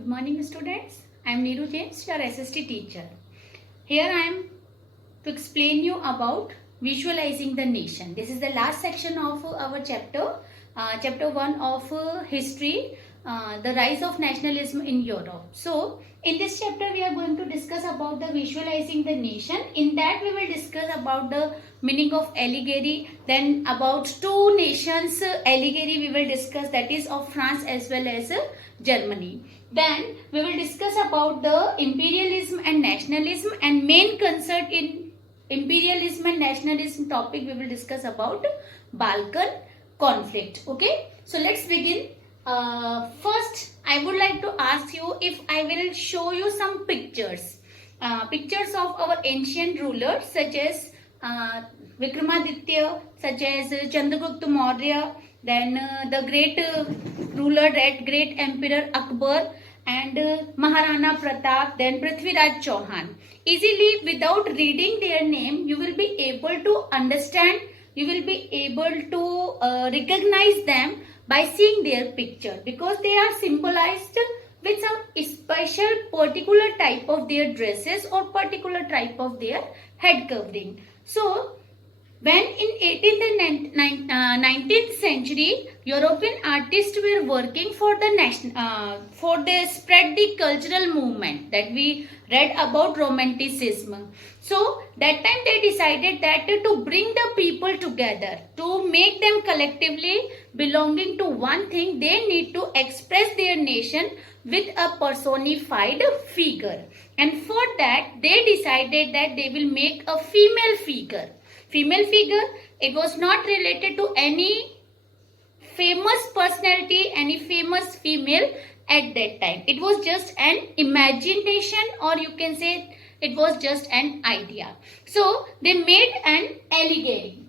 Good morning, students. I am Neeru James, your SST teacher. Here I am to explain you about visualizing the nation. This is the last section of our chapter 1 of history, the rise of nationalism in Europe. So, in this chapter we are going to discuss about the visualizing the nation. In that we will discuss about the meaning of allegory, then about two nations allegory we will discuss, that is of France as well as Germany. Then we will discuss about the imperialism and nationalism, and main concern in imperialism and nationalism topic we will discuss about Balkan conflict. Okay, so let's begin. First I would like to ask you if I will show you some pictures of our ancient rulers such as Vikramaditya, such as Chandragupta Maurya, then the great ruler, that great emperor Akbar, and Maharana Pratap, then Prithviraj Chauhan. Easily, without reading their name, you will be able to understand, you will be able to recognize them by seeing their picture, because they are symbolized with some special particular type of their dresses or particular type of their head covering. So, when in 18th and 19th century, European artists were working for the spread the cultural movement that we read about Romanticism. So that time they decided that to bring the people together, to make them collectively belonging to one thing, they need to express their nation with a personified figure. And for that, they decided that they will make a female figure. It was not related to any famous personality, any famous female at that time. It was just an imagination, or you can say it was just an idea. So they made an allegory.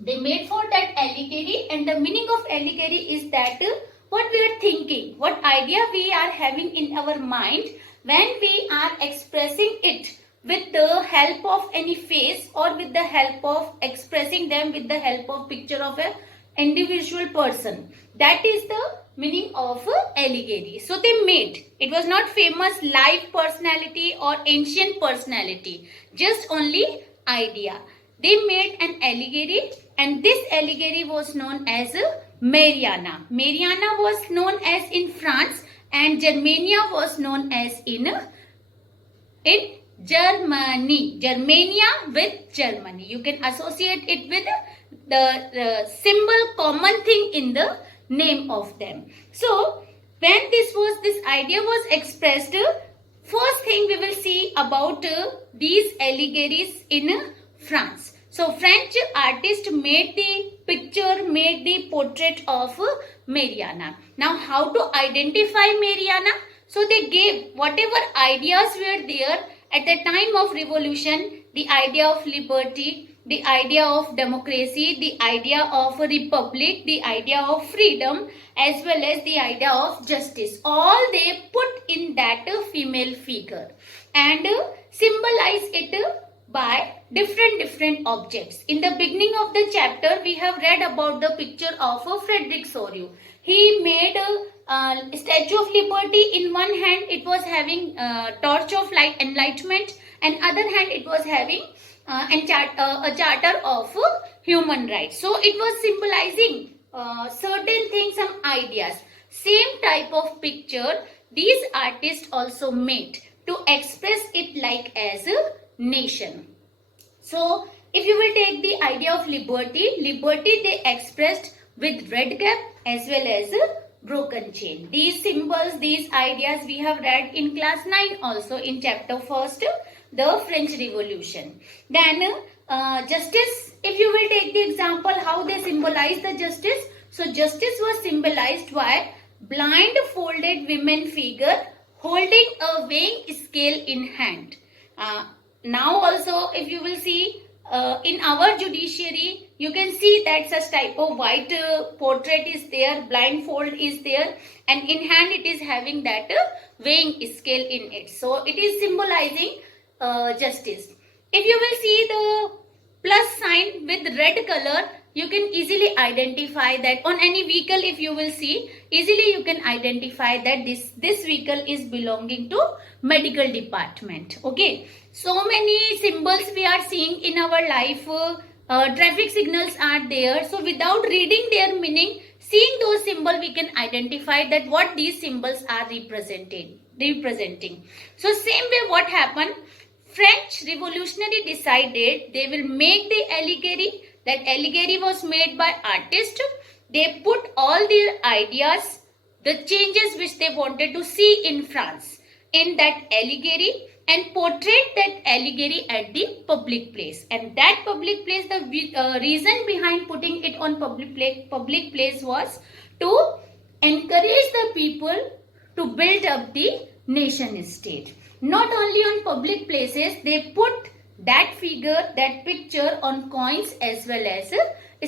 They made for that allegory, and the meaning of allegory is that what we are thinking, what idea we are having in our mind, when we are expressing it with the help of any face, or with the help of expressing them with the help of picture of a individual person. That is the meaning of allegory. So they made, it was not famous live personality or ancient personality, just only idea. They made an allegory, and this allegory was known as Mariana. Mariana was known as in France, and Germania was known as in Germany. Germania with Germany. You can associate it with the symbol, common thing in the name of them. So when this idea was expressed, first thing we will see about these allegories in France. So French artist made the picture, made the portrait of Mariana. Now how to identify Mariana? So they gave whatever ideas were there at the time of revolution, the idea of liberty, the idea of democracy, the idea of a republic, the idea of freedom, as well as the idea of justice. All they put in that female figure and symbolize it by different objects. In the beginning of the chapter, we have read about the picture of Frederick Sorio. He made a Statue of Liberty. In one hand, it was having torch of light, enlightenment, and other hand, it was having a charter of human rights. So it was symbolizing certain things, some ideas. Same type of picture these artists also made to express it like as a nation. So if you will take the idea of liberty they expressed with red cap as well as a broken chain. These symbols, these ideas we have read in class 9 also in chapter 1st, the French Revolution. Then justice, if you will take the example how they symbolize the justice. So justice was symbolized by blindfolded women figure holding a weighing scale in hand. Now also if you will see in our judiciary, you can see that such type of white portrait is there, blindfold is there, and in hand it is having that weighing scale in it. So it is symbolizing justice. If you will see the plus sign with red color, you can easily identify that on any vehicle. If you will see, easily you can identify that this vehicle is belonging to medical department. Okay, so many symbols we are seeing in our life. Traffic signals are there, so without reading their meaning, seeing those symbols, we can identify that what these symbols are representing. So same way what happened, French revolutionary decided they will make the allegory. That allegory was made by artists. They put all their ideas, the changes which they wanted to see in France in that allegory, and portrayed that allegory at the public place. And that public place, the reason behind putting it on public place was to encourage the people to build up the nation state. Not only on public places, they put that figure, that picture on coins as well as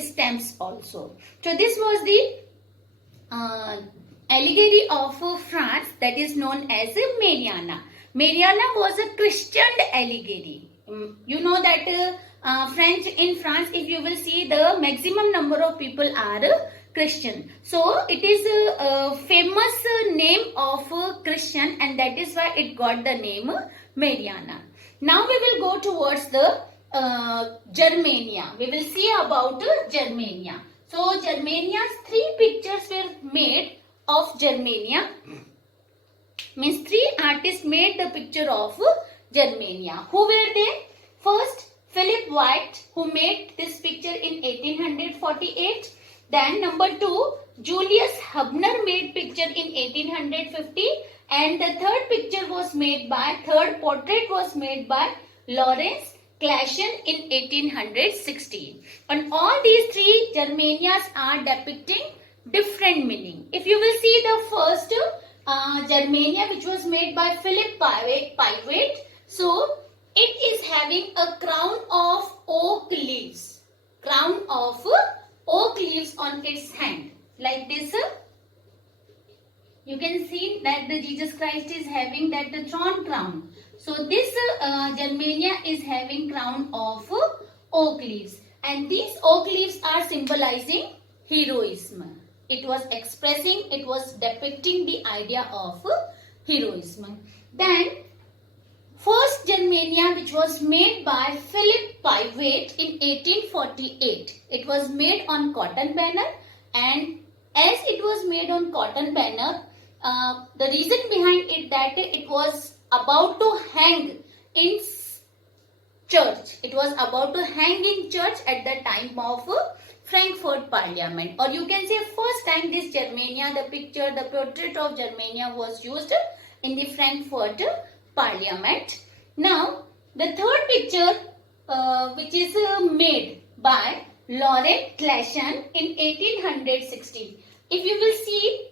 stamps also. So this was the allegory of France, that is known as Mariana. Mariana was a Christian allegory. You know that in France, if you will see, the maximum number of people are Christian. So it is a famous name of Christian, and that is why it got the name Mariana. Now we will go towards the Germania. We will see about Germania. So Germania's 3 pictures were made of Germania. Means 3 artists made the picture of Germania. Who were they? First, Philip White, who made this picture in 1848. Then number 2, Julius Hubner made picture in 1850. And the third portrait was made by Lawrence Clashen in 1860. And all these 3 Germanias are depicting different meaning. If you will see the first Germania, which was made by Philip White, so it is having a crown of oak leaves. Crown of oak leaves on its hand. Like this. You can see that the Jesus Christ is having that the thorn crown. So this Germania is having crown of oak leaves. And these oak leaves are symbolizing heroism. It was depicting the idea of heroism. Then first Germania, which was made by Philip White in 1848. It was made on cotton banner, and as it was made on cotton banner, the reason behind it that it was about to hang in church. It was about to hang in church at the time of Frankfurt Parliament. Or you can say first time this Germania, the portrait of Germania was used in the Frankfurt Parliament. Now, the third picture which is made by Laurent Clashen in 1860. If you will see,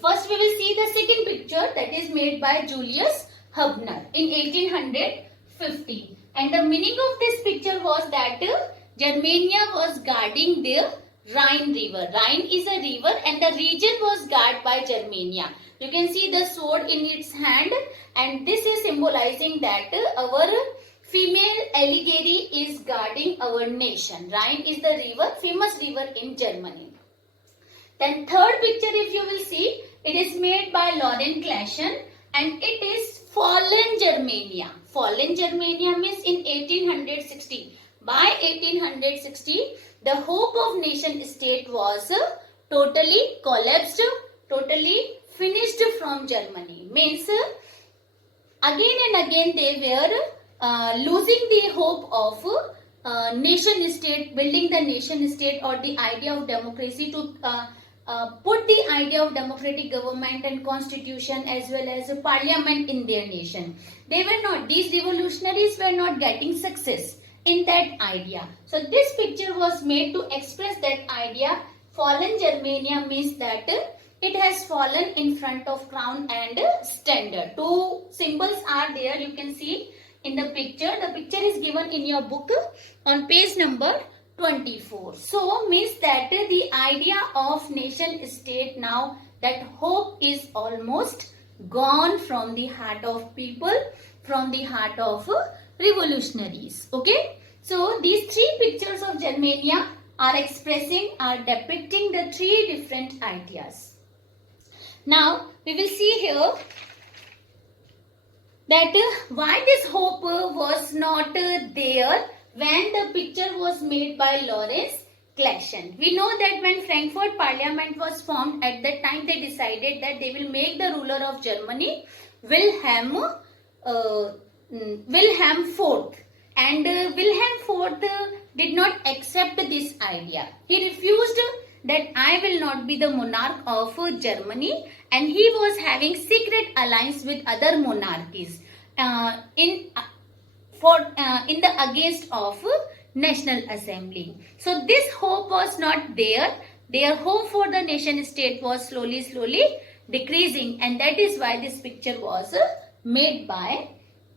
first we will see the second picture, that is made by Julius Hubner in 1850. And the meaning of this picture was that Germania was guarding the Rhine river. Rhine is a river and the region was guarded by Germania. You can see the sword in its hand, and this is symbolizing that our female allegory is guarding our nation. Rhine is the river, famous river in Germany. Then third picture, if you will see, it is made by Laurent Clashen, and it is fallen Germania. Fallen Germania means in 1860. By 1860, the hope of nation state was totally collapsed, totally finished from Germany. Means again and again they were losing the hope of nation state, building the nation state or the idea of democracy to put the idea of democratic government and constitution as well as a parliament in their nation. These revolutionaries were not getting success in that idea. So this picture was made to express that idea. Fallen Germania means that it has fallen in front of crown and standard. 2 symbols are there, you can see in the picture. The picture is given in your book on page number 24. So means that the idea of nation state now, that hope is almost gone from the heart of people, from the heart of revolutionaries. Okay. So these 3 pictures of Germania are expressing, are depicting the three different ideas. Now, we will see here that why this hope was not there when the picture was made by Lawrence Clashen. We know that when Frankfurt Parliament was formed, at that time they decided that they will make the ruler of Germany Wilhelm IV, and Wilhelm IV did not accept this idea. He refused that I will not be the monarch of Germany, and he was having secret alliance with other monarchies in the against of National Assembly. So this hope was not there. Their hope for the nation state was slowly decreasing, and that is why this picture was made by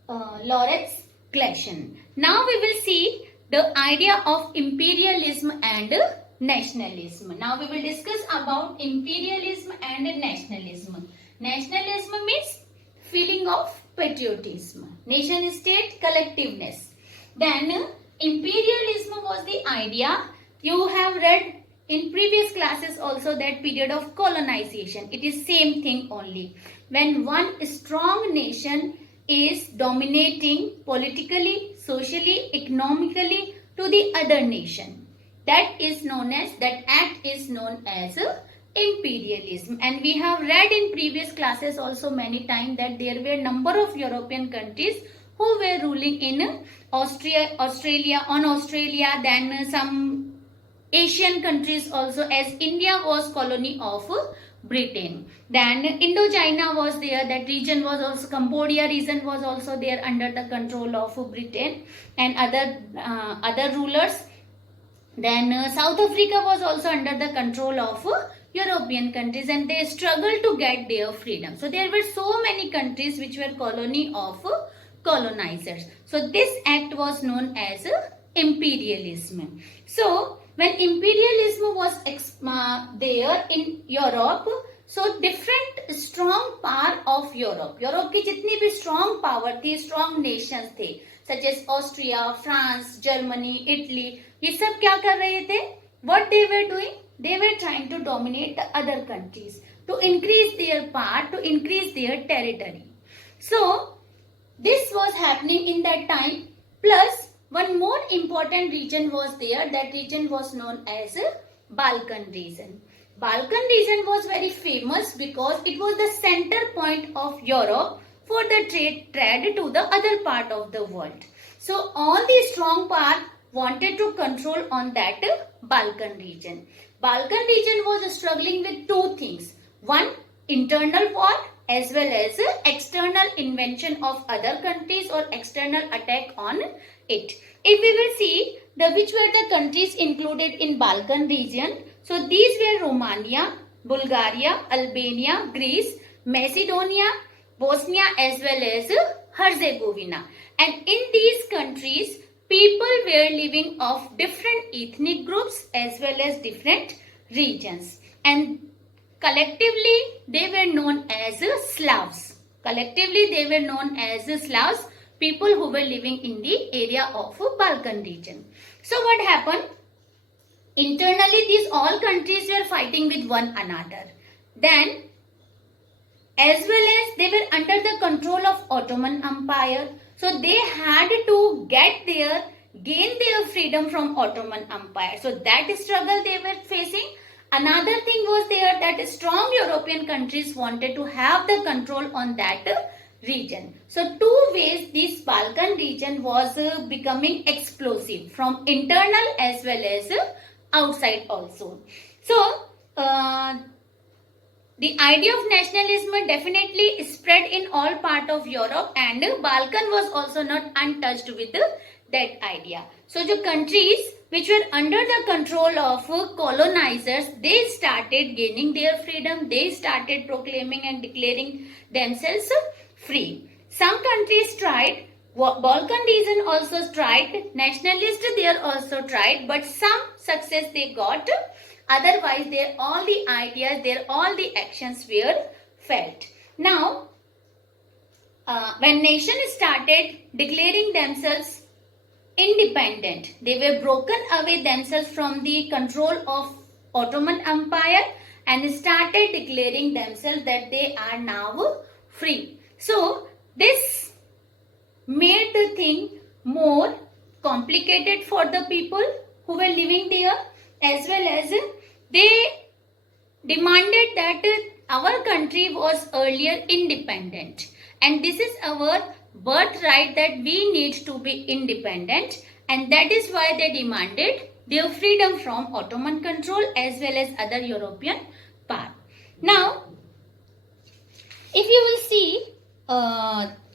Lawrence Clashen. Now we will see the idea of imperialism and nationalism. Now we will discuss about imperialism and nationalism. Nationalism means feeling of patriotism. Nation state collectiveness. Then imperialism was the idea. You have read in previous classes also that period of colonization. It is same thing only. When one strong nation is dominating politically, socially, economically to the other nation. That act is known as imperialism. And we have read in previous classes also many times that there were number of European countries who were ruling in Australia, then some Asian countries also, as India was colony of Britain. Then Indochina was there, that region was also, Cambodia region was also there under the control of Britain and other rulers. Then South Africa was also under the control of European countries, and they struggled to get their freedom. So there were so many countries which were colony of colonizers. So this act was known as imperialism. So when imperialism was there in Europe, so different strong power of Europe की जितनी भी strong power थी, strong nations थे, such as Austria, France, Germany, Italy, ये सब क्या कर रहे थे? What they were doing? They were trying to dominate the other countries, to increase their power, to increase their territory. So this was happening in that time. Plus one more important region was there. That region was known as Balkan region. Balkan region was very famous because it was the center point of Europe for the trade to the other part of the world. So all the strong power wanted to control on that Balkan region. Balkan region was struggling with two things. One, internal war as well as external invention of other countries or external attack on it. If we will see which were the countries included in Balkan region, so these were Romania, Bulgaria, Albania, Greece, Macedonia, Bosnia as well as Herzegovina. And in these countries, people were living of different ethnic groups as well as different regions. And collectively, they were known as Slavs. Collectively, they were known as Slavs, people who were living in the area of Balkan region. So what happened? Internally, these all countries were fighting with one another. Then, as well as they were under the control of Ottoman Empire, so they had to gain their freedom from Ottoman Empire. So that struggle they were facing. Another thing was there that strong European countries wanted to have the control on that region. So two ways this Balkan region was becoming explosive, from internal as well as outside also. So the idea of nationalism definitely spread in all part of Europe, and Balkan was also not untouched with that idea. So the countries which were under the control of colonizers, they started gaining their freedom. They started proclaiming and declaring themselves free. Some countries tried, Balkan region also tried, nationalists there also tried, but some success they got. Otherwise, all the ideas, all the actions were failed. Now, when nations started declaring themselves independent. They were broken away themselves from the control of Ottoman Empire and started declaring themselves that they are now free. So this made the thing more complicated for the people who were living there, as well as they demanded that our country was earlier independent and this is our birthright that we need to be independent, and that is why they demanded their freedom from Ottoman control as well as other European power. Now, if you will see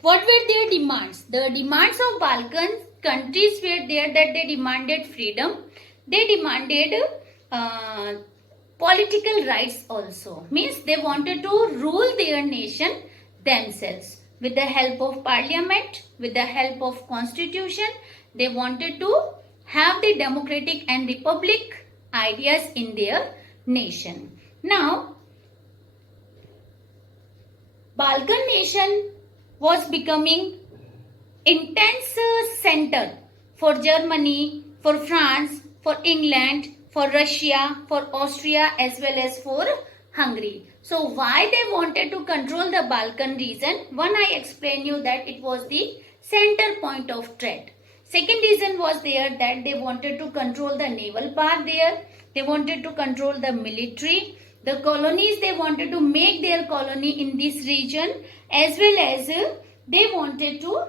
what were their demands? The demands of Balkan countries were there that they demanded freedom. They demanded political rights also. Means they wanted to rule their nation themselves with the help of parliament, with the help of constitution. They wanted to have the democratic and republic ideas in their nation. Now, Balkan nation was becoming intense center for Germany, for France, for England, for Russia, for Austria as well as for Hungary. So why they wanted to control the Balkan region? One, I explained you that it was the center point of trade. Second reason was there that they wanted to control the naval power there. They wanted to control the military. The colonies, they wanted to make their colony in this region, as well as they wanted to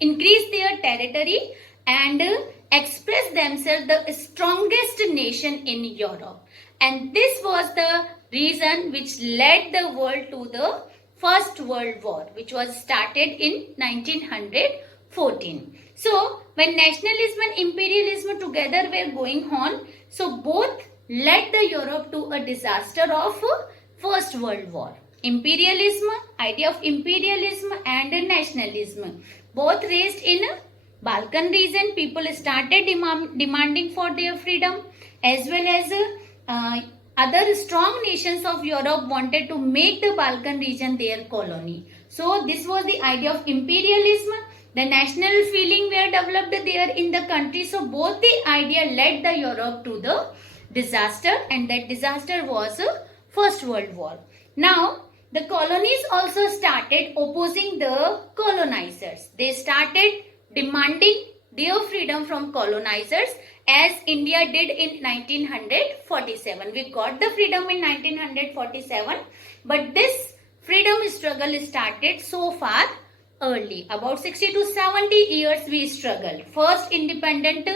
increase their territory and express themselves the strongest nation in Europe. And this was the reason which led the world to the First World War, which was started in 1914. So, when nationalism and imperialism together were going on, so both led the Europe to a disaster of First World War. Imperialism, idea of imperialism and nationalism, both raised in Balkan region. People started demanding for their freedom, as well as other strong nations of Europe wanted to make the Balkan region their colony. So this was the idea of imperialism. The national feeling were developed there in the country. So both the idea led the Europe to the disaster, and that disaster was First World War. Now, the colonies also started opposing the colonizers. They started demanding their freedom from colonizers, as India did in 1947. We got the freedom in 1947, but this freedom struggle started so far early. About 60 to 70 years we struggled. First independent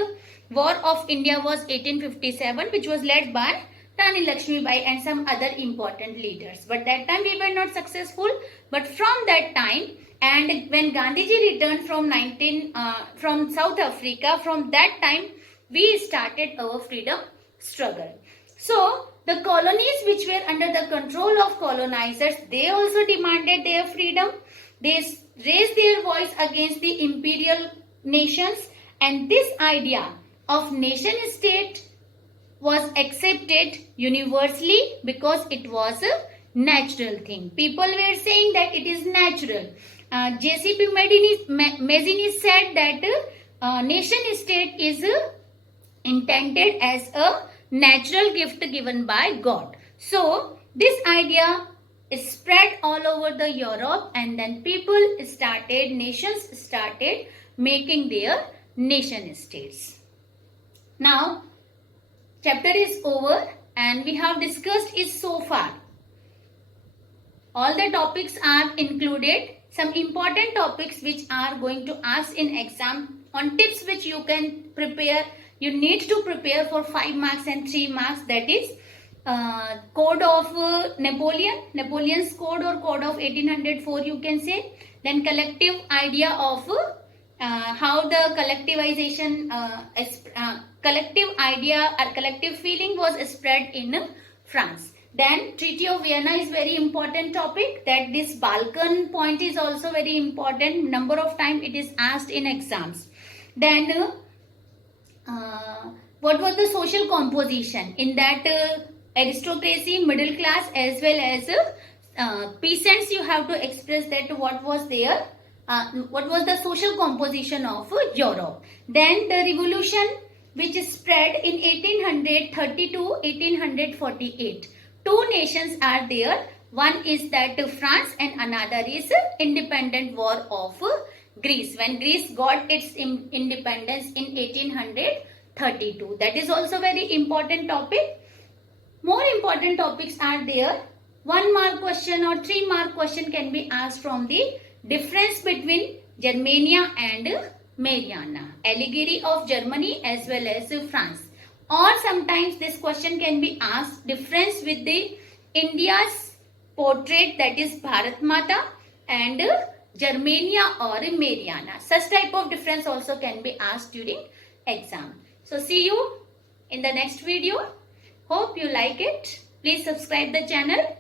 war of India was 1857, which was led by Rani Lakshmi Bai and some other important leaders. But that time we were not successful. But from that time, and when Gandhiji returned from South Africa, from that time we started our freedom struggle. So the colonies which were under the control of colonizers, they also demanded their freedom. They raised their voice against the imperial nations, and this idea of nation state was accepted universally because it was a natural thing. People were saying that it is natural. J.C.P. Mazzini said that nation state is intended as a natural gift given by God. So this idea is spread all over the Europe, and then nations started making their nation states. Now, chapter is over and we have discussed it so far. All the topics are included. Some important topics which are going to ask in exam on tips which you can prepare. You need to prepare for 5 marks and 3 marks. That is code of Napoleon's code or code of 1804 you can say. Then collective idea of how the collectivization, collective idea or collective feeling was spread in France. Then Treaty of Vienna is very important topic. That this Balkan point is also very important. Number of times it is asked in exams. Then what was the social composition? In that aristocracy, middle class as well as peasants, you have to express that what was their what was the social composition of Europe. Then the revolution which spread in 1832-1848. Two nations are there. One is that France and another is independent war of Greece. When Greece got its independence in 1832. That is also very important topic. More important topics are there. 1 mark question or 3 mark question can be asked from the difference between Germania and Mariana, allegory of Germany as well as France. Or sometimes this question can be asked difference with the India's portrait, that is Bharat Mata, and Germania or Mariana. Such type of difference also can be asked during exam. So see you in the next video. Hope you like it. Please subscribe the channel.